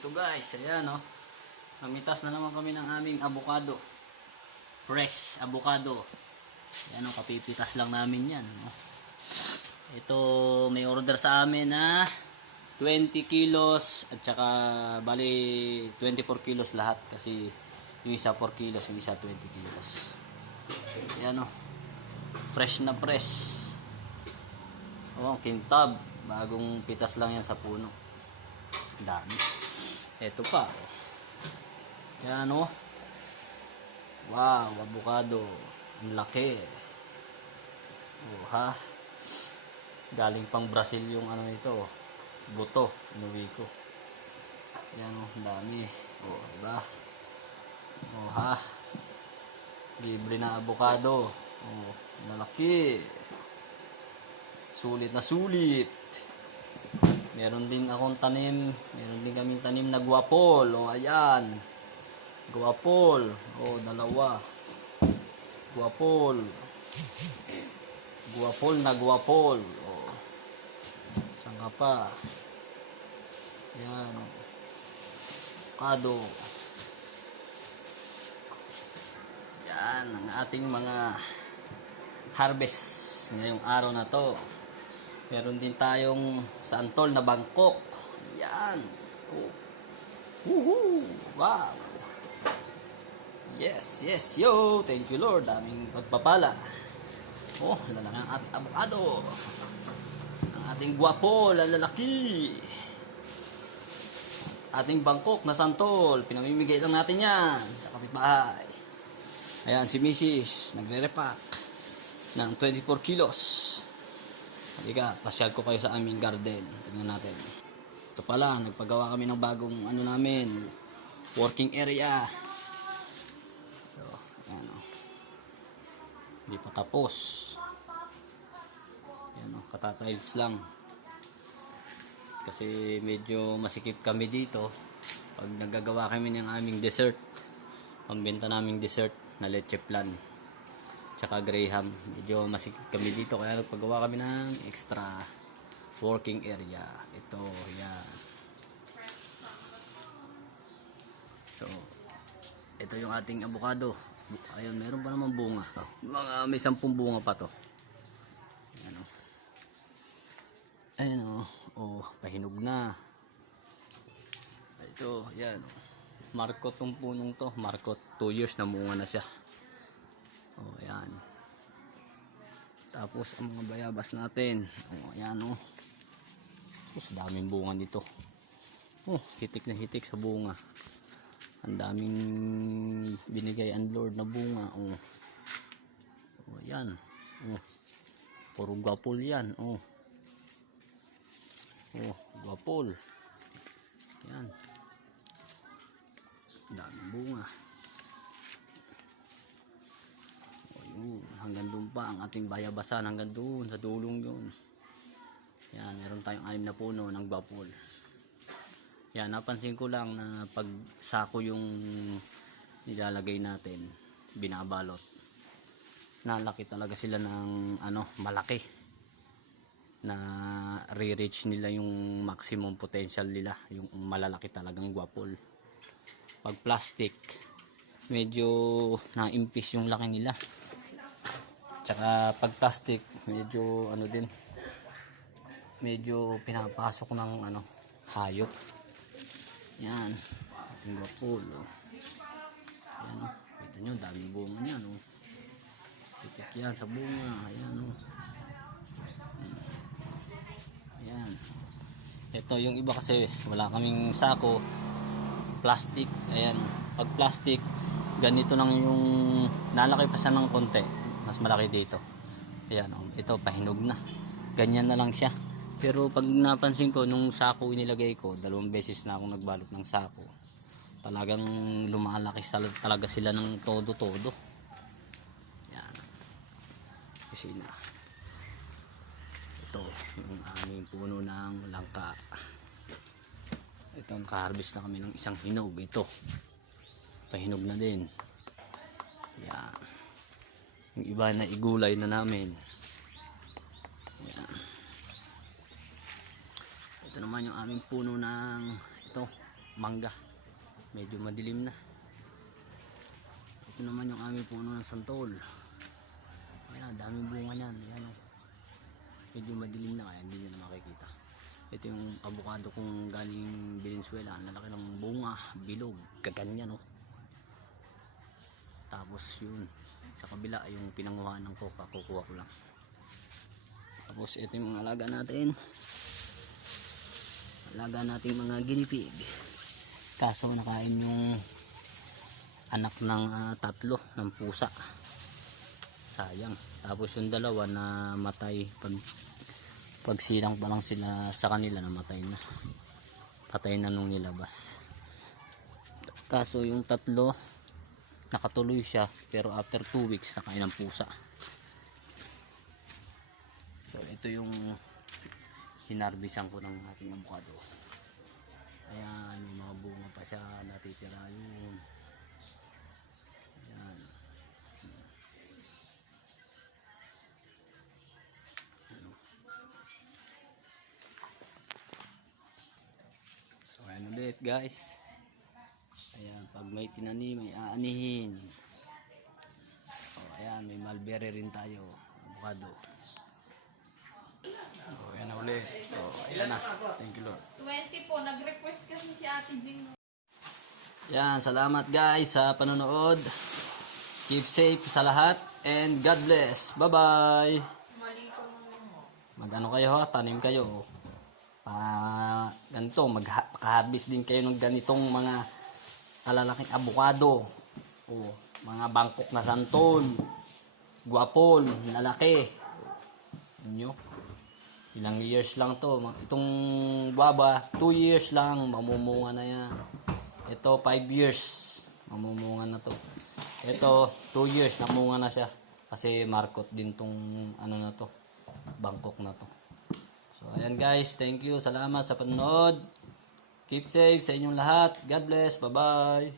ito guys, ayan oh. Namitas na naman kami ng aming avocado. Fresh avocado. Ayan oh, kapipitas lang namin yan. Oh. Ito, may order sa amin na 20 kilos at saka bali 24 kilos lahat kasi yung isa 4 kilos, yung isa 20 kilos. Ayan oh. Fresh na fresh. Oh, kintab. Bagong pitas lang yan sa puno. Dami. Ito pa. Yan oh. Wow, avocado. Ang laki. Oh, ha. Galing pang Brazil yung ano nito. oh. Buto. Inuwi ko. Yan oh, ang dami. Oh, diba? Oh, ha. Libre na avocado. Oh, lalaki. Sulit na sulit. Meron din akong tanim. Meron din kaming tanim na guwapol. O, ayan. Guwapol. O, dalawa. Guwapol. Guwapol na guwapol. O. Saan ka pa? Ayan. Kado. Yan ang ating mga harvest ngayong araw na to. Meron din tayong sa Antol na Bangkok. Yan. Oh. Woohoo! Wow! Yes, yes, yo! Thank you Lord. Daming pagpapala. Oh, lalaki ang ating avocado. Ang ating guwapo, lalaki. Ating Bangkok na Santol. Pinamimigay lang natin yan sa kapitbahay. Ayan, si Mrs. nagre-repack ng 24 kilos. Halika, pasyal ko kayo sa aming garden. Tingnan natin. Ito pala, nagpagawa kami ng bagong ano namin, working area. So, ayan o. Hindi pa tapos. Ayan o, katatiles lang. Kasi medyo masikip kami dito. Pag nagagawa kami ng aming dessert, pambenta naming dessert na leche plan tsaka graham. Medyo masikip kami dito kaya nagpagawa kami ng extra working area. Ito yan. So ito yung ating avocado ayun meron pa naman bunga. Mga may sampung bunga pa to. Ayan o ayan o oh pahinog na. Ito yan markot tong punong to. Markot 2 years na munga na siya oh ayan. Tapos ang mga bayabas natin. Oh ayan oh. Sus, daming bunga nito. Oh hitik na hitik sa bunga. Ang daming binigay ang Lord na bunga oh. Oh ayan oh. Puro gwapol yan oh. Oh gwapol. Yan daming bunga hanggang doon pa ang ating bayabasan hanggang doon sa dulong yun. Yan meron tayong anim na puno ng bapol. Yan napansin ko lang na pag sako yung nilalagay natin binabalot. Nalaki talaga sila ng ano malaki. Na re-reach nila yung maximum potential nila yung malalaki talagang gwapol pag plastic medyo naimpis yung laki nila tsaka pag plastic medyo ano din medyo pinapasok ng ano hayop yan ating gwapol oh. yan oh. kita nyo daming bunga niyan oh. titik yan sa bunga ayan oh. Ayan. Ito yung iba kasi wala kaming sako. Plastic. Ayan. Pag plastic, ganito lang yung nalaki pa siya ng konti. Mas malaki dito. Ayan. Oh. Ito pahinog na. Ganyan na lang siya. Pero pag napansin ko, nung sako inilagay ko, dalawang beses na akong nagbalot ng sako. Talagang lumalaki talaga sila ng todo-todo. Ayan. Kasi na ito yung aming puno ng langka ito nakaharvest na kami ng isang hinog ito pahinog na din yan yung iba na igulay na namin ito naman yung aming puno ng ito mangga. Medyo madilim na. Ito naman yung aming puno ng santol. Ayan, daming bunga niyan. Ayan, oh. Medyo madilim na kaya hindi nyo na makikita. Ito yung avocado kong galing Valenzuela. Ang lalaki ng bunga, bilog, kaganyan oh. Tapos yun, sa kabila yung pinanguhaan ng coca, kukuha ko lang. Tapos ito yung mga alaga natin. Alaga nating mga guinea pig. Kaso nakain yung anak ng ah, tatlo ng pusa. Sayang. Tapos yung dalawa na matay pag pagsilang pa lang sila sa kanila namatay na. Patay na nung nilabas. Kaso yung tatlo nakatuloy siya pero after 2 weeks nakain ng pusa. So ito yung hinarbisan ko ng ating avocado. Ayan, may mga bunga pa siya, natitira yun. Ayan. Ano. So ayan ulit guys. Pag may tinanim, may aanihin. O, ayan, may mulberry rin tayo. Avocado. O, ayan na ulit. O, ayan na. Thank you Lord. 20 po, nag-request kasi si Ate Jing. Yan, salamat guys sa panonood. Keep safe sa lahat and God bless. Bye-bye. Mag-ano kayo ha, tanim kayo. Para ganito, mag-harvest din kayo ng ganitong mga kalalaking abukado. O, mga bangkok na santon. Guwapon, lalaki. Inyo. Ilang years lang to. Itong guaba, 2 years lang, mamumunga na yan. Ito, 5 years, mamumunga na to. Ito, 2 years, namunga na siya. Kasi markot din tong ano na to, Bangkok na to. So, ayan guys, thank you. Salamat sa panonood. Keep safe sa inyong lahat. God bless. Bye-bye.